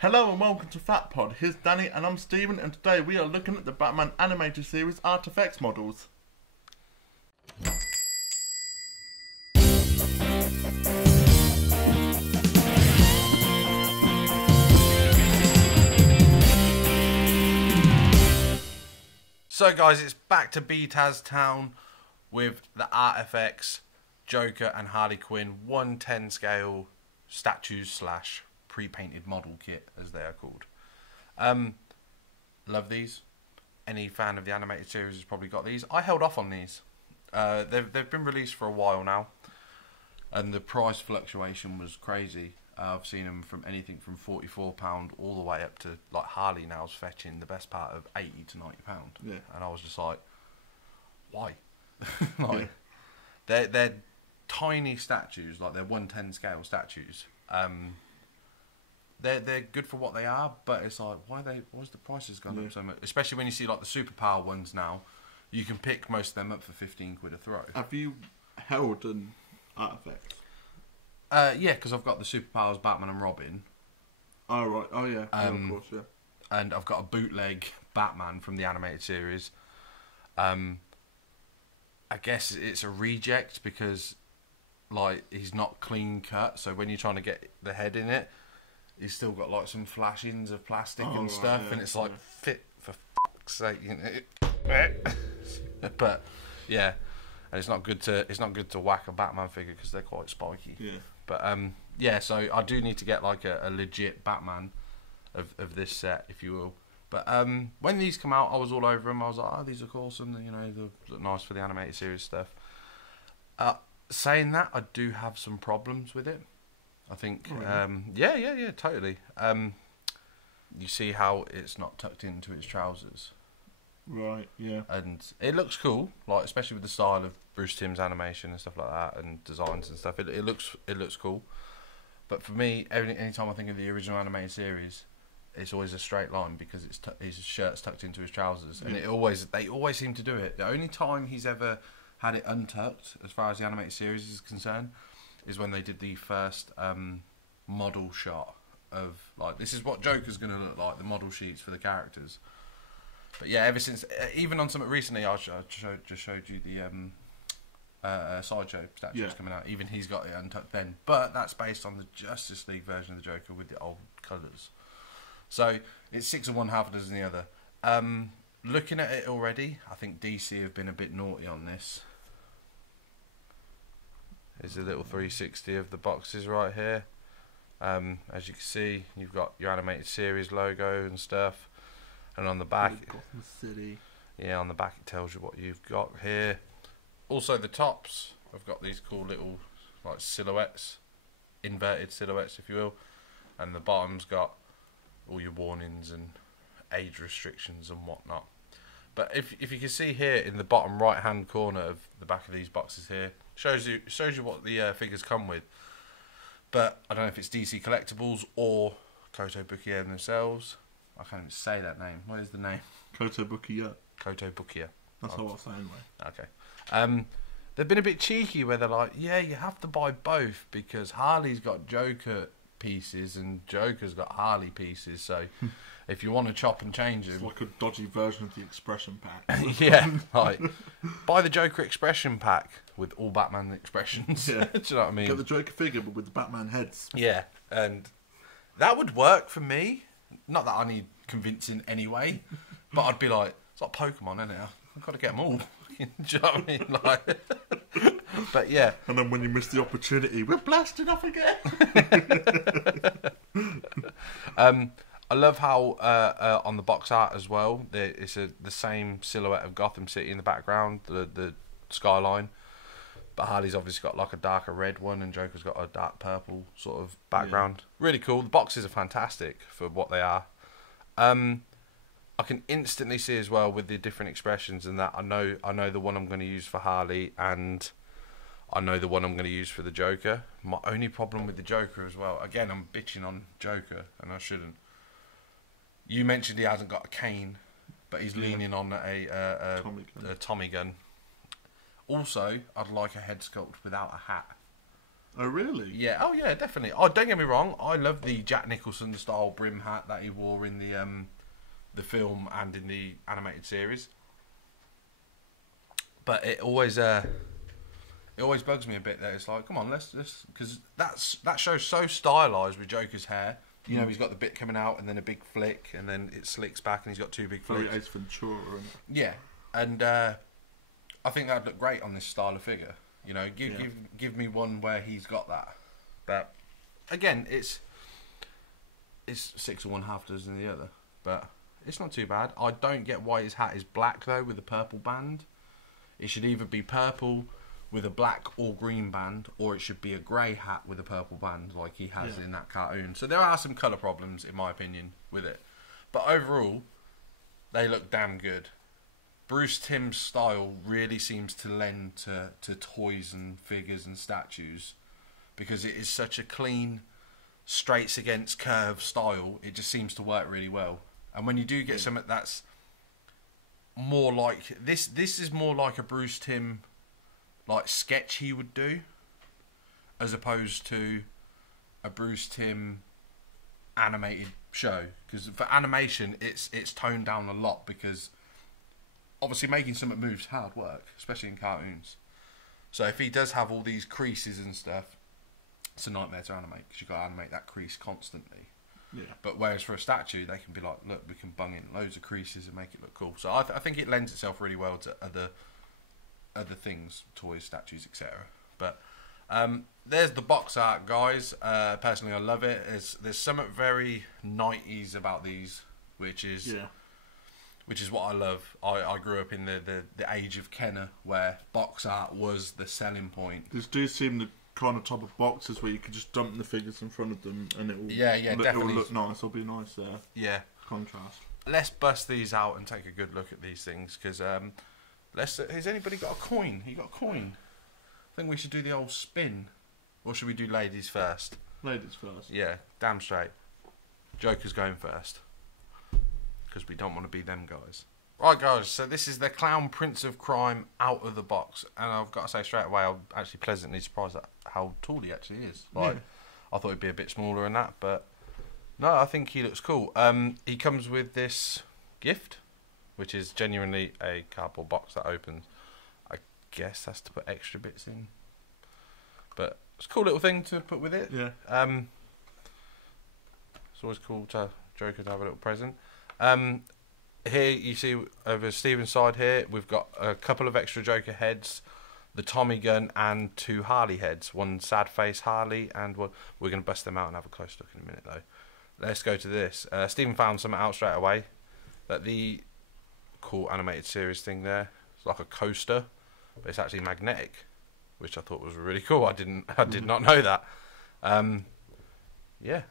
Hello and welcome to Fat Pod. Here's Danny and I'm Stephen, and today we are looking at the Batman animated series Artfx Models. So guys, it's back to Beataz Town with the Artfx Joker and Harley Quinn 1/10 scale statues slash pre-painted model kit, as they are called. Love these. Any fan of the animated series has probably got these. I held off on these. They've been released for a while now, and the price fluctuation was crazy. I've seen them from anything from £44 all the way up to, like, Harley now's fetching the best part of £80 to £90. Yeah. And I was just like, why? Like, they're tiny statues, like they're 1/10 scale statues. They're good for what they are, but it's like, why's the prices gone up so much? Especially when you see like the superpower ones now, you can pick most of them up for 15 quid a throw. Have you held an Artfx? Yeah, because I've got the superpowers Batman and Robin. Oh right, oh yeah, of course, yeah. And I've got a bootleg Batman from the animated series. I guess it's a reject because, like, he's not clean cut, so when you're trying to get the head in it, he's still got like some flashings of plastic and stuff, and it's like, fit for fuck's sake, you know. But yeah, and it's not good to whack a Batman figure because they're quite spiky. Yeah. But yeah, so I do need to get like a legit Batman of this set, if you will. But when these come out, I was all over them. I was like, oh, these look awesome. You know, they look nice for the animated series stuff. Saying that, I do have some problems with it. I think, yeah, totally. You see how it's not tucked into its trousers. Right, yeah. And it looks cool, like, especially with the style of Bruce Timm's animation and stuff like that, and designs and stuff. It looks cool. But for me, any time I think of the original animated series, it's always a straight line because his shirt's tucked into his trousers, and they always seem to do it. The only time he's ever had it untucked, as far as the animated series is concerned, is when they did the first model shot of, like, this is what Joker's going to look like, the model sheets for the characters. But yeah, ever since, even on something recently, I just showed you the Sideshow statues coming out. Even he's got it untucked then. But that's based on the Justice League version of the Joker with the old colours. So it's 6 of one, half a dozen the other. Looking at it already, I think DC have been a bit naughty on this. There's a little 360 of the boxes right here. As you can see, you've got your animated series logo and stuff, and on the back, Gotham City. Yeah, on the back it tells you what you've got here. Also, the tops have got these cool little, like, silhouettes, inverted silhouettes, if you will, and the bottom's got all your warnings and age restrictions and whatnot. But if you can see here in the bottom right hand corner of the back of these boxes here, shows you what the figures come with. But I don't know if it's DC Collectibles or Kotobukiya themselves. I can't even say that name. What is the name? Kotobukiya. Kotobukiya. That's what I was saying, mate. Okay. They've been a bit cheeky where they're like, yeah, you have to buy both because Harley's got Joker pieces and Joker's got Harley pieces, so if you want to chop and change them, it's like a dodgy version of the expression pack. yeah, like, buy the Joker expression pack with all Batman expressions. Yeah. Do you know what I mean? Get the Joker figure but with the Batman heads. Yeah, and that would work for me. Not that I need convincing anyway, but I'd be like, it's like Pokemon, isn't it? I've got to get them all. Do you know what I mean? Like, but yeah. And then when you miss the opportunity, we're blasted off again. I love how on the box art as well, it's the same silhouette of Gotham City in the background, the skyline. But Harley's obviously got like a darker red one, and Joker's got a dark purple sort of background. Yeah. Really cool. The boxes are fantastic for what they are. I can instantly see as well with the different expressions and that I know the one I'm going to use for Harley, and I know the one I'm going to use for the Joker. My only problem with the Joker as well, again, I'm bitching on Joker, and I shouldn't. You mentioned he hasn't got a cane, but he's leaning on a Tommy gun. Also, I'd like a head sculpt without a hat. Oh, really? Yeah. Oh, yeah, definitely. Oh, don't get me wrong. I love the Jack Nicholson style brim hat that he wore in the film and in the animated series. But it always bugs me a bit that it's like, come on, let's because that show's so stylized with Joker's hair. You know, he's got the bit coming out and then a big flick and then it slicks back and he's got two big flicks. Very Ace Ventura, isn't it? Yeah, and I think that'd look great on this style of figure. You know, give me one where he's got that. But again, it's 6 of one, half dozen the other. But it's not too bad. I don't get why his hat is black though with a purple band. It should either be purple with a black or green band, or it should be a grey hat with a purple band like he has in that cartoon. So there are some colour problems, in my opinion, with it. But overall, they look damn good. Bruce Timm's style really seems to lend to toys and figures and statues because it is such a clean, straights against curve style. It just seems to work really well. And when you do get something that's more like this is more like a Bruce Timm like sketch he would do, as opposed to a Bruce Timm animated show. Because for animation, it's toned down a lot because obviously making something move is hard work, especially in cartoons. So if he does have all these creases and stuff, it's a nightmare to animate because you've got to animate that crease constantly. Yeah. But whereas for a statue, they can be like, look, we can bung in loads of creases and make it look cool. So I think it lends itself really well to other things, toys, statues, etc. But there's the box art, guys. Personally, I love it. There's something very 90s about these, which is what I love. I grew up in the age of Kenner, where box art was the selling point. These do seem the kind of type of boxes where you could just dump the figures in front of them and it will definitely. It will look nice. It'll be nice there. Yeah. Contrast. Let's bust these out and take a good look at these things because has anybody got a coin? You got a coin? I think we should do the old spin, or should we do ladies first? Ladies first. Yeah, damn straight. Joker's going first because we don't want to be them guys. Right, guys, so this is the Clown Prince of Crime out of the box, and I've got to say straight away, I'm actually pleasantly surprised at how tall he actually is. Like, I thought he'd be a bit smaller than that, but no, I think he looks cool. He comes with this gift, which is genuinely a cardboard box that opens. I guess that's to put extra bits in, but it's a cool little thing to put with it. Yeah. It's always cool to Joker to have a little present. Here you see over Stephen's side here, we've got a couple of extra Joker heads, the Tommy gun and 2 Harley heads. One sad face Harley and one, we're going to bust them out and have a close look in a minute though. Let's go to this. Stephen found something out straight away. That the cool animated series thing there. It's like a coaster, but it's actually magnetic, which I thought was really cool. I did not know that. Yeah,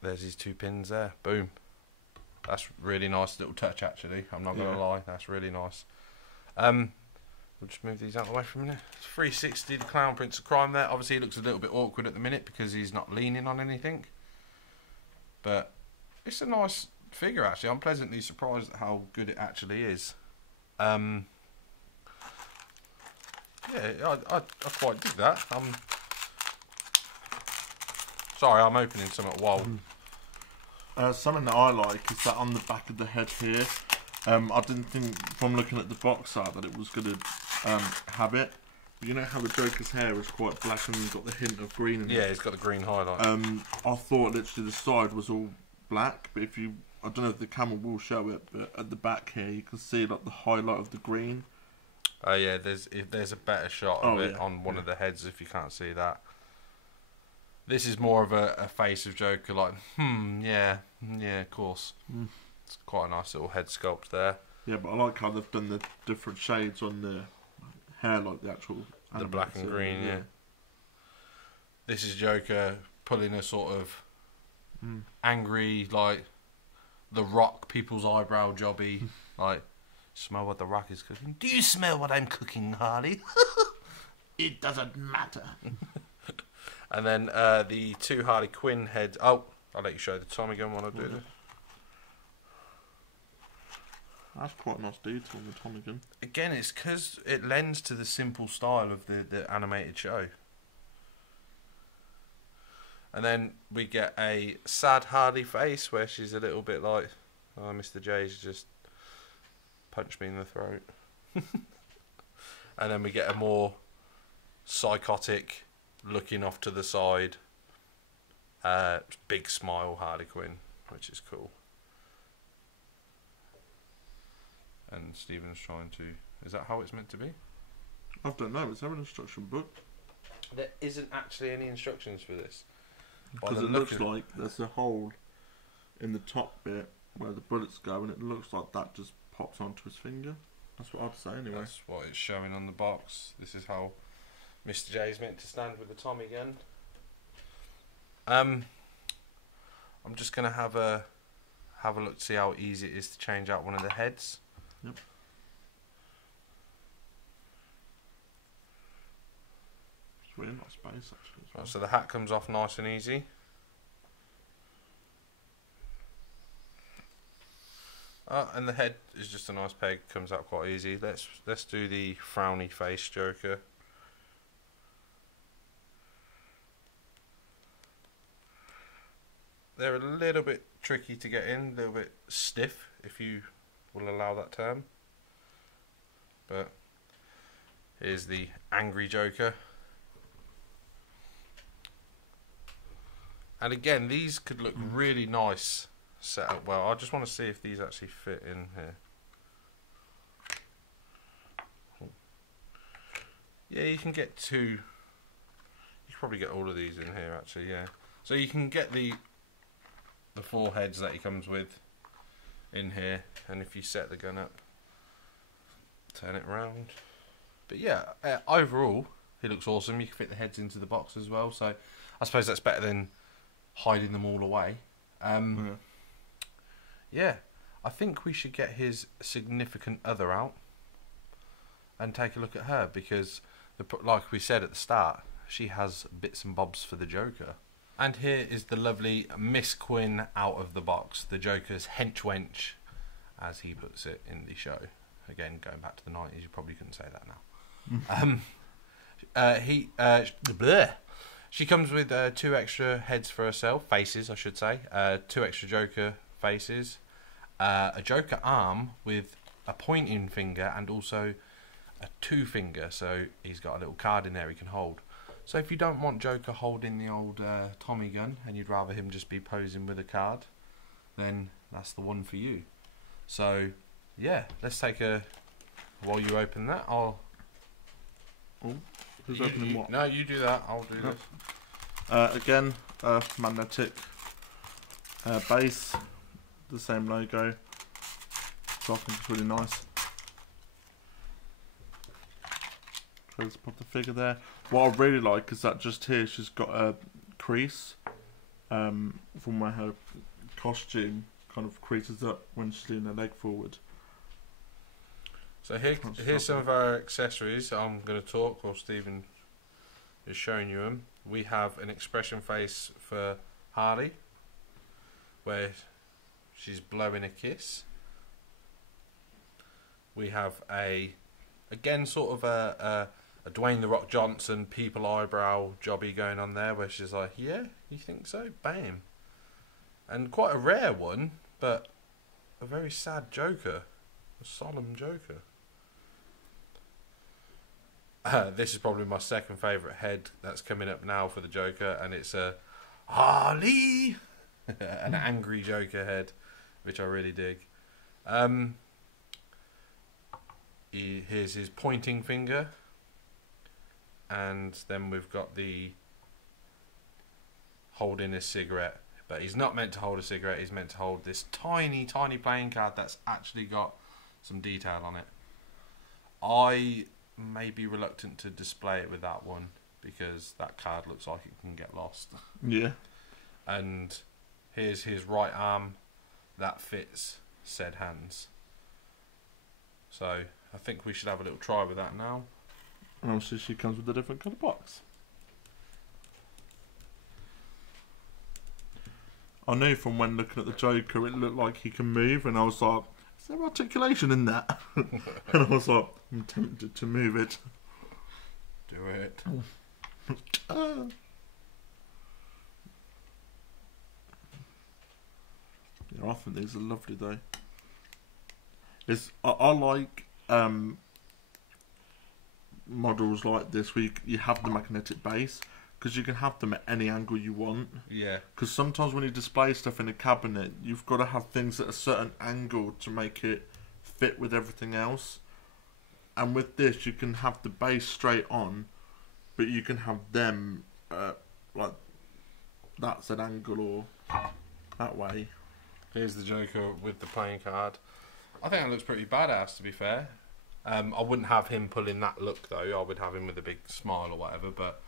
there's these 2 pins there. Boom. That's really nice little touch actually. I'm not gonna lie, that's really nice. We'll just move these out of the way for a minute. It's 360, the Clown Prince of Crime there. Obviously he looks a little bit awkward at the minute because he's not leaning on anything. But it's a nice figure actually. I'm pleasantly surprised at how good it actually is. Yeah, I quite dig that. Sorry, I'm opening something while. Something that I like is that on the back of the head here, I didn't think from looking at the box art that it was going to have it. But you know how the Joker's hair is quite black and you've got the hint of green in it? Yeah, he's got the green highlight. I thought literally the side was all black, but if you, I don't know if the camera will show it, but at the back here you can see like the highlight of the green. Oh yeah, there's a better shot of it on one of the heads if you can't see that. This is more of a face of Joker, like, yeah, of course. It's quite a nice little head sculpt there. Yeah, but I like how they've done the different shades on the hair, like the actual... The black and green, yeah. This is Joker pulling a sort of angry, like, The Rock, people's eyebrow jobby, like, smell what The Rock is cooking. Do you smell what I'm cooking, Harley? It doesn't matter. And then the 2 Harley Quinn heads. Oh, I'll let you show the Tommy gun while I do this. That's quite a nice detail on the Tommy gun. Again, it's because it lends to the simple style of the animated show. And then we get a sad Harley face where she's a little bit like, oh, Mr. J's just punched me in the throat. And then we get a more psychotic, looking off to the side, big smile Harley Quinn, which is cool. And Stephen's trying to... Is that how it's meant to be? I don't know. Is there an instruction book? There isn't actually any instructions for this. Because it looks like there's a hole in the top bit where the bullets go, and it looks like that just pops onto his finger. That's what I'd say anyway. That's what it's showing on the box. This is how Mr. J is meant to stand with the Tommy gun. I'm just gonna have a look to see how easy it is to change out one of the heads. Yep. It's really not space actually. Right, so the hat comes off nice and easy. And the head is just a nice peg, comes out quite easy. Let's do the frowny face Joker. They're a little bit tricky to get in, a little bit stiff, if you will allow that term. But here's the angry Joker. And again, these could look really nice set up well. I just want to see if these actually fit in here. Yeah, you can get two. You can probably get all of these in here actually, yeah. So you can get the 4 heads that he comes with in here, and if you set the gun up, turn it around. But yeah, overall, he looks awesome. You can fit the heads into the box as well, so I suppose that's better than hiding them all away. Yeah, I think we should get his significant other out and take a look at her, because like we said at the start, she has bits and bobs for the Joker. And here is the lovely Miss Quinn out of the box, the Joker's henchwench, as he puts it in the show. Again, going back to the 90s, you probably couldn't say that now. She comes with 2 extra heads for herself, faces I should say, 2 extra Joker faces, a Joker arm with a pointing finger and also a 2 finger, so he's got a little card in there he can hold. So if you don't want Joker holding the old Tommy gun and you'd rather him just be posing with a card, then that's the one for you. So yeah, let's take a... While you open that, I'll... Oh, who's opening what? No, you do that, I'll do this. Again, magnetic base, the same logo, so I think it's really nice. Let's put the figure there. What I really like is that just here she's got a crease from where her costume kind of creases up when she's leaning her leg forward. So here's some of our accessories. I'm going to talk while Stephen is showing you them. We have an expression face for Harley, where she's blowing a kiss. We have again sort of a Dwayne "The Rock" Johnson people eyebrow jobby going on there, where she's like, yeah, you think so? Bam. And quite a rare one, but a very sad Joker, a solemn Joker. This is probably my second favourite head that's coming up now for the Joker, and it's a Harley, an angry Joker head, which I really dig. Here's his pointing finger, and then we've got the holding a cigarette, but he's not meant to hold a cigarette, he's meant to hold this tiny playing card that's actually got some detail on it. I may be reluctant to display it with that one because that card looks like it can get lost. Yeah. And here's his right arm that fits said hands. So I think we should have a little try with that now. And obviously she comes with a different colour box. I knew from when looking at the Joker it looked like he can move, and I was like, is there articulation in that? And I was like, I'm tempted to move it. Do it. Yeah, I think these are lovely though. I like models like this where you have the magnetic base, because you can have them at any angle you want. Yeah. Because sometimes when you display stuff in a cabinet, you've got to have things at a certain angle to make it fit with everything else. And with this, you can have the base straight on, but you can have them like that's an angle or that way. Here's the Joker with the playing card. I think that looks pretty badass, to be fair. I wouldn't have him pulling that look, though. I would have him with a big smile or whatever, but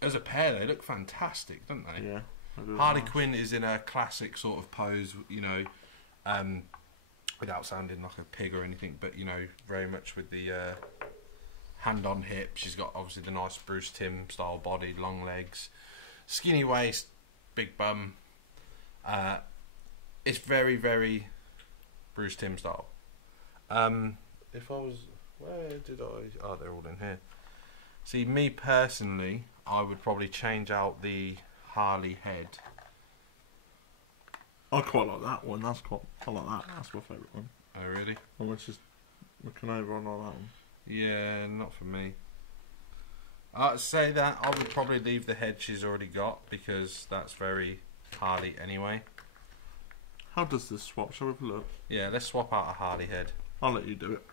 as a pair, they look fantastic, don't they? Yeah. Harley Quinn is in a classic sort of pose, you know, without sounding like a pig or anything, but, you know, very much with the hand on hip. She's got, obviously, the nice Bruce Timm style body, long legs, skinny waist, big bum. It's very, very Bruce Timm style. If I was... Where did I... Oh, they're all in here. See, me personally, I would probably change out the Harley head. I quite like that one. I like that. That's my favourite one. Oh, really? I was just looking over on all that one. Yeah, not for me. I'd say that I would probably leave the head she's already got, because that's very Harley anyway. How does this swap? Shall we have a look? Yeah, let's swap out a Harley head. I'll let you do it.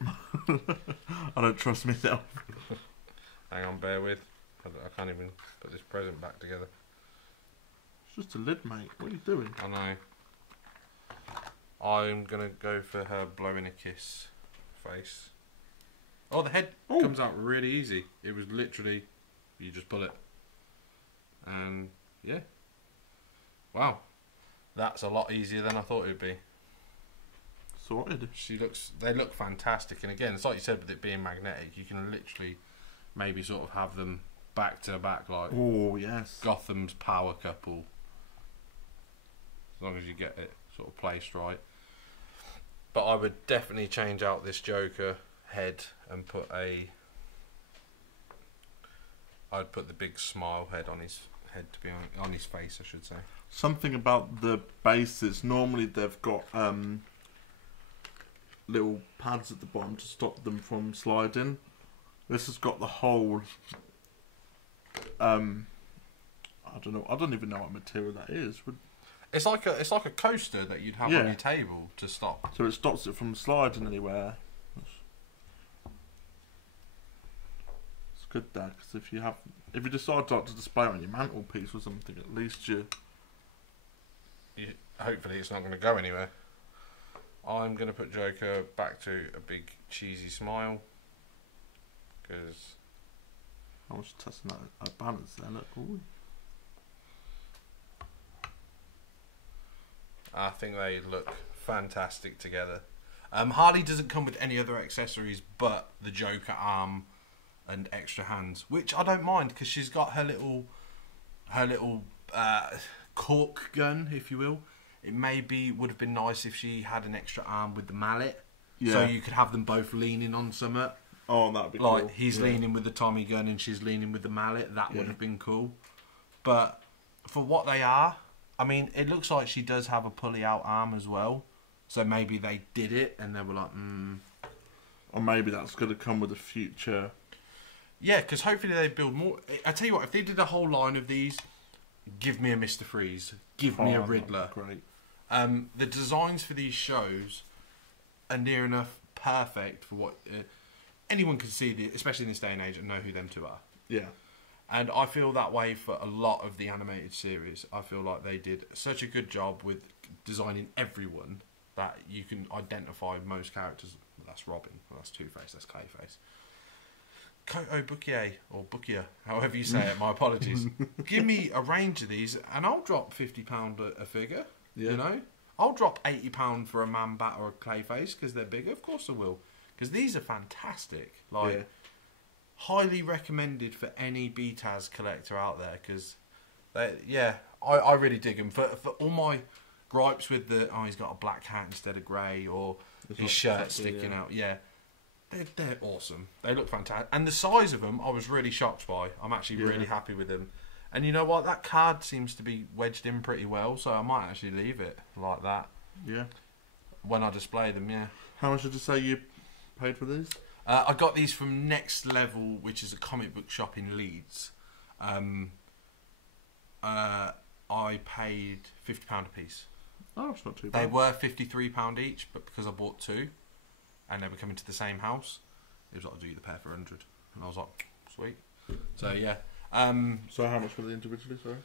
I don't trust myself. Hang on, bear with. I can't even put this present back together. It's just a lid, mate. What are you doing? I know. I'm going to go for her blowing a kiss face. Oh, the head comes out really easy. It was literally, you just pull it. And, yeah. Wow. That's a lot easier than I thought it would be. Sorted. They look fantastic. And again, it's like you said, with it being magnetic, you can literally maybe sort of have them back to back, like oh yes, Gotham's power couple. As long as you get it sort of placed right. But I would definitely change out this Joker head and put I'd put the big smile head on his head, to be on his face, I should say. Something about the bases. Normally they've got little pads at the bottom to stop them from sliding. This has got the whole. I don't know. I don't even know what material that is. It's like a coaster that you'd have on your table to stop. So it stops it from sliding anywhere. It's good there, because if you decide to display it on your mantelpiece or something, at least hopefully it's not going to go anywhere. I'm going to put Joker back to a big cheesy smile, because I was testing that balance there. Look, ooh. I think they look fantastic together. Harley doesn't come with any other accessories but the Joker arm and extra hands, which I don't mind, because she's got her little cork gun, if you will. It would have been nice if she had an extra arm with the mallet, so you could have them both leaning on something. Oh, that'd be like cool. He's leaning with the Tommy gun and she's leaning with the mallet. That would have been cool. But for what they are, I mean, it looks like she does have a pulley out arm as well. So maybe they did it and they were like, Or maybe that's going to come with a future. Yeah, because hopefully they build more. I tell you what, if they did a whole line of these, give me a Mr. Freeze, give me a Riddler. Great. The designs for these shows are near enough perfect for what anyone can see, especially in this day and age, and know who them two are. Yeah. And I feel that way for a lot of the animated series. I feel like they did such a good job with designing everyone that you can identify most characters. Well, that's Robin, well, that's Two-Face, that's Clayface. Kotobukiya, or Bukiya, however you say it, my apologies. Give me a range of these and I'll drop £50 a figure, you know? I'll drop £80 for a Man-Bat or a Clayface because they're bigger, of course I will. Because these are fantastic. Like, highly recommended for any BTAS collector out there, because I really dig them. For all my gripes with he's got a black hat instead of grey, or his shirt sticking out, they're awesome. They look fantastic. And the size of them, I was really shocked by. I'm actually really happy with them. And you know what? That card seems to be wedged in pretty well, so I might actually leave it like that. Yeah. When I display them, yeah. How much did you say you paid for these? I got these from Next Level, which is a comic book shop in Leeds. I paid £50 a piece. Oh, it's not too bad. They were £53 each, but because I bought two, and they were coming to the same house, it was like, I'll do the pair for 100, and I was like, sweet. So yeah. So how much were they individually? Sorry.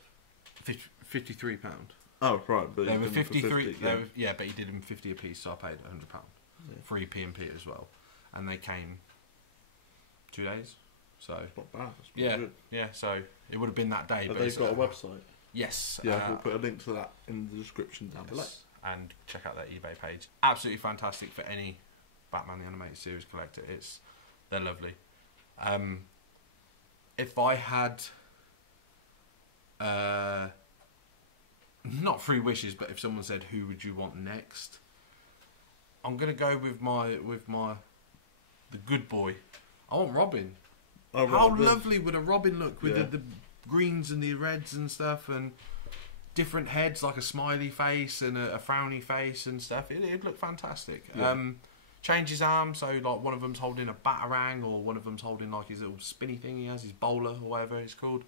£53. Oh right, but They were 53. 50, yeah, but he did them 50 a piece, so I paid £100. Yeah. Free P&P as well, and they came 2 days. So not bad. That's yeah, good. yeah. So it would have been that day. But but they've got a website. Yes. Yeah, we'll put a link to that in the description down below. And check out their eBay page. Absolutely fantastic for any Batman the Animated Series collector. They're lovely. If I had not 3 wishes, but if someone said who would you want next, I'm gonna go with the good boy. I want Robin. Oh, How Robin. lovely would a Robin look with the greens and the reds and stuff, and different heads, like a smiley face and a frowny face and stuff. It'd look fantastic. Yeah. Change his arm, so like one of them's holding a batarang, or one of them's holding like his little spinny thing he has, his bowler or whatever it's called.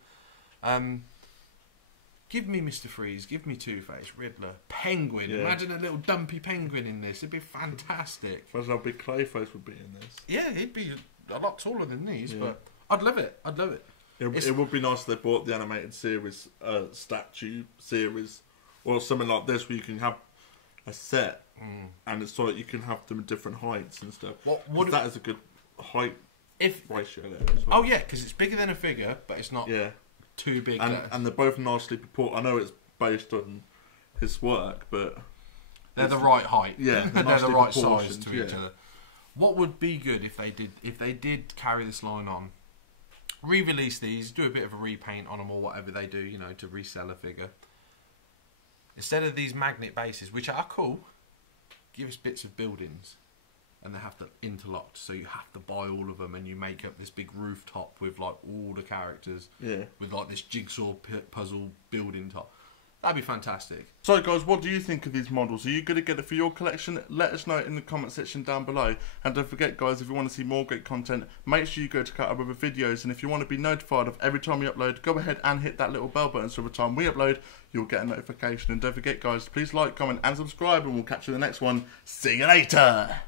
Give me Mr. Freeze, give me Two-Face, Riddler, Penguin. Yeah. Imagine a little dumpy penguin in this. It'd be fantastic. Imagine how big Clayface would be in this. Yeah, he'd be a lot taller than these, but I'd love it. I'd love it. It would be nice if they bought the animated series statue series, or something like this, where you can have a set, and it's so that you can have them at different heights and stuff. That is a good height ratio there as well. Oh yeah, because it's bigger than a figure, but it's not too big. And they're both nicely proportioned. I know it's based on his work, but they're the right height. Yeah, they're the right size to each other. What would be good if they did carry this line on? Re-release these, do a bit of a repaint on them or whatever they do, you know, to resell a figure. Instead of these magnet bases, which are cool, give us bits of buildings, and they have to interlock, so you have to buy all of them, and you make up this big rooftop with like all the characters, with like this jigsaw puzzle building top. That'd be fantastic. So guys, what do you think of these models? Are you going to get it for your collection? Let us know in the comment section down below. And don't forget guys, if you want to see more great content, make sure you go check out our other videos. And if you want to be notified of every time we upload, go ahead and hit that little bell button so every time we upload, you'll get a notification. And don't forget guys, please like, comment and subscribe, and we'll catch you in the next one. See you later!